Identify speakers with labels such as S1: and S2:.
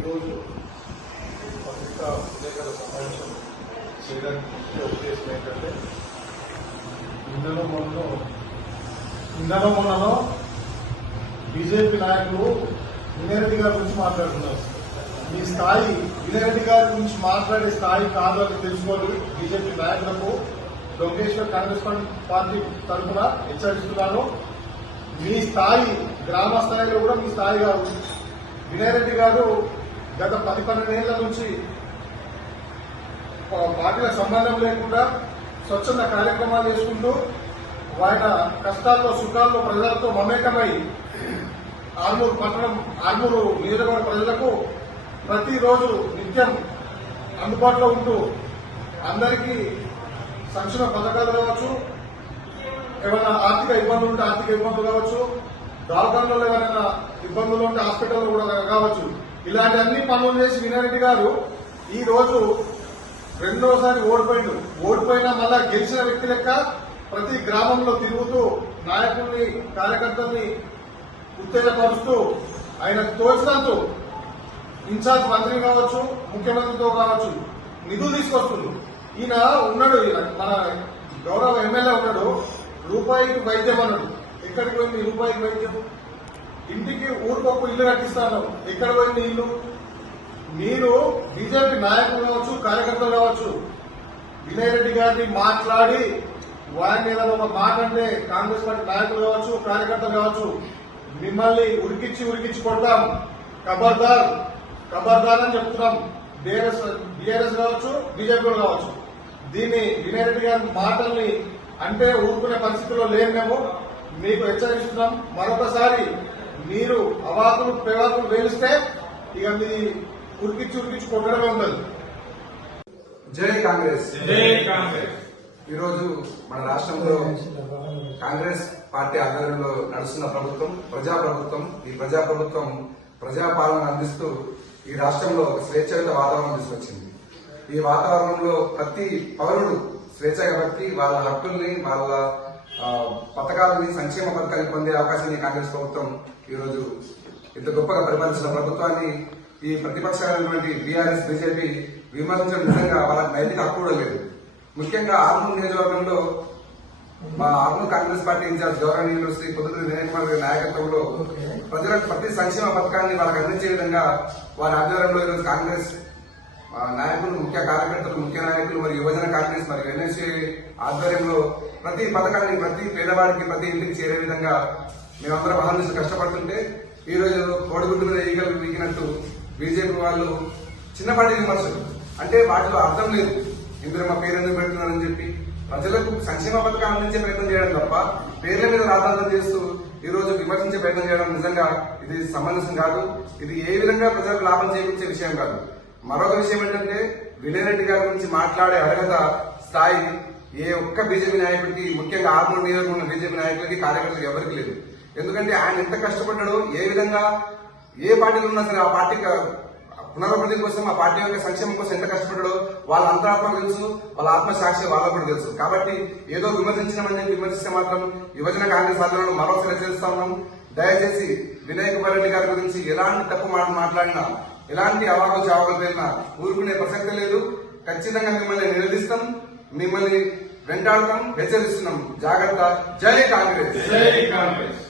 S1: ఈరోజు పత్రికా విలేకరుల సమావేశం చేయడానికి ముఖ్య ఉద్దేశం ఏంటంటే ఇంధన మొన్నలో ఇంధన మొన్నలో బీజేపీ నాయకులు వినయరెడ్డి గారి గురించి మాట్లాడుతున్నారు. మీ స్థాయి వినయరెడ్డి గారి గురించి మాట్లాడే స్థాయి కాదు అని తెలుసుకోవాలి బీజేపీ నాయకులకు. లోకేశ్వర్ కాంగ్రెస్ పార్టీ తరఫున హెచ్చరిస్తున్నాను. మీ స్థాయి గ్రామ స్థాయిలో కూడా మీ స్థాయి కాదు వినయరెడ్డి గారు గత పది పన్నెండేళ్ళ నుంచి పార్టీల సంబంధం లేకుండా స్వచ్ఛంద కార్యక్రమాలు చేసుకుంటూ ఆయన కష్టాల్లో సుఖాల్లో ప్రజలతో మమేకమై ఆర్మూరు పట్టణం ఆర్మూరు నియోజకవర్గ ప్రజలకు ప్రతిరోజు నిత్యం అందుబాటులో ఉంటూ అందరికీ సంక్షేమ పథకాలు కావచ్చు ఏమైనా ఆర్థిక ఇబ్బందులు ఉంటే ఆర్థిక ఇబ్బందులు కావచ్చు దవాఖానలో ఏమైనా ఇబ్బందులు ఉంటే హాస్పిటల్లో కూడా కావచ్చు. ఇలాంటి అన్ని పనులు చేసి వినారెడ్డి గారు ఈ రోజు రెండోసారి ఓడిపోయిండు. ఓడిపోయినా మళ్ళా గెలిచిన వ్యక్తి లెక్క ప్రతి గ్రామంలో తిరుగుతూ నాయకుల్ని కార్యకర్తల్ని ఉత్తేజపరుస్తూ ఆయన తోచినంతు ఇన్ఛార్జ్ మంత్రి కావచ్చు ముఖ్యమంత్రితో కావచ్చు నిధులు తీసుకొస్తుండ్రు ఈయన ఉన్నాడు ఈయన మన గౌరవ ఎమ్మెల్యే ఉన్నాడు. రూపాయికి వైద్యం అన్నాడు. ఎక్కడికి పోయింది రూపాయికి వైద్యం? ఇంటికి ఊరికొక ఇల్లు కట్టిస్తాను. ఎక్కడ పోయింది ఇల్లు? మీరు బీజేపీ నాయకులు కావచ్చు కార్యకర్తలు కావచ్చు వినయ్ రెడ్డి గారిని మాట్లాడి వారిని ఏదైనా ఒక మాట అంటే కాంగ్రెస్ పార్టీ నాయకులు కావచ్చు కార్యకర్తలు కావచ్చు మిమ్మల్ని ఉరికిచ్చి ఉరికిచ్చి కొడతాం. ఖబర్దార్ ఖబర్దార్ అని చెప్తున్నాం. బీఆర్ఎస్ బీఆర్ఎస్ కావచ్చు బీజేపీ కూడా కావచ్చు. దీన్ని వినయ్ రెడ్డి గారి మాటల్ని అంటే ఊరుకునే పరిస్థితిలో లేము మేము. మీకు హెచ్చరిస్తున్నాం. మరొకసారి మీరు అవాకులు పేవాకులు వేలిస్తే ఇక మీ ఉరికిచ్చి ఉరికిచ్చి కొట్టడమే ఉండదు.
S2: జై కాంగ్రెస్.
S3: జై కాంగ్రెస్.
S2: ఈరోజు మన రాష్ట్రంలో కాంగ్రెస్ పార్టీ ఆధ్వర్యంలో నడుస్తున్న ప్రభుత్వం ప్రజా ప్రభుత్వం ఈ ప్రజా ప్రభుత్వం ప్రజాపాలన అందిస్తూ ఈ రాష్ట్రంలో ఒక స్వేచ్ఛాయుత వాతావరణం తీసుకొచ్చింది. ఈ వాతావరణంలో ప్రతి పౌరుడు స్వేచ్ఛగా బట్టి వాళ్ళ హక్కుల్ని వాళ్ళ పథకాలని సంక్షేమ పథకాలు పొందే అవకాశాన్ని కాంగ్రెస్ ప్రభుత్వం ఈరోజు ఇంత గొప్పగా పరిపాలించిన ప్రభుత్వాన్ని ఈ ప్రతిపక్షాలైనటువంటి బీఆర్ఎస్ బీజేపీ విమర్శించడం నిజంగా వాళ్ళకి నైతిక హక్కు కూడా లేదు. ముఖ్యంగా ఆర్మూర్ నియోజకవర్గంలో మా ఆర్మూర్ కాంగ్రెస్ పార్టీ ఇన్ఛార్జ్ గౌరవనీయులు శ్రీ పొద్దుటూరి వినయ్ కుమార్ గారి నాయకత్వంలో ప్రజలకు ప్రతి సంక్షేమ పథకాన్ని వాళ్ళకి అందించే విధంగా వారి ఆధ్వర్యంలో ఈరోజు కాంగ్రెస్ నాయకులు ముఖ్య కార్యకర్తలు ముఖ్య నాయకులు మరియు యువజన కాంగ్రెస్ మరియు ఎన్ఎస్ఏ ఆధ్వర్యంలో ప్రతి పథకాన్ని ప్రతి పేదవాడికి ప్రతి ఇంటికి చేరే విధంగా మేమందరం మహానిసి కష్టపడుతుంటే ఈ రోజు కోడిగుడ్డు మీద ఈగలు పీకినట్టు బీజేపీ వాళ్ళు చిన్నపాటి విమర్శలు. అంటే వాటిలో అర్థం లేదు. ఇందులో మా పేరు ఎందుకు పెడుతున్నారని చెప్పి. ప్రజలకు సంక్షేమ పథకాలు అందించే ప్రయత్నం చేయడం తప్ప పేర్ల మీద రాద్ధాంతం చేస్తూ ఈ రోజు విమర్శించే ప్రయత్నం చేయడం నిజంగా ఇది సమంజసం కాదు. ఇది ఏ విధంగా ప్రజలకు లాభం చేకూర్చే విషయం కాదు. మరొక విషయం ఏంటంటే విలే రెడ్డి గారి గురించి మాట్లాడే అర్హత స్థాయి ఏ ఒక్క బీజేపీ నాయకుడికి ముఖ్యంగా ఆర్మూర్ నియోజకవర్గం ఉన్న బీజేపీ నాయకులకి కార్యకర్తలకు ఎవరికి లేదు. ఎందుకంటే ఆయన ఎంత కష్టపడ్డాడో ఏ విధంగా ఏ పార్టీలో ఉన్నా సరే ఆ పార్టీ పునరభివృద్ధి కోసం ఆ పార్టీ యొక్క సంక్షేమం కోసం ఎంత కష్టపడ్డాడో వాళ్ళ అంతరాత్మ తెలుసు వాళ్ళ ఆత్మసాక్షి వాళ్ళకు కూడా తెలుసు. కాబట్టి ఏదో విమర్శించడం విమర్శిస్తే మాత్రం యువజన కాంగ్రెస్ ఆధ్వర్యంలో మరోసారి హెచ్చరిస్తా ఉన్నాం. దయచేసి వినయ్ కుమార్ రెడ్డి గారి గురించి ఎలాంటి తప్పు మాట మాట్లాడినా ఎలాంటి అవాకులు చావకులు పేరినా ఊరుకునే ప్రసక్తి లేదు. ఖచ్చితంగా మిమ్మల్ని నిలదీస్తాం మిమ్మల్ని వెంటాడటం హెచ్చరిస్తున్నాం. జాగ్రత్త. జై కాంగ్రెస్.
S3: జై కాంగ్రెస్.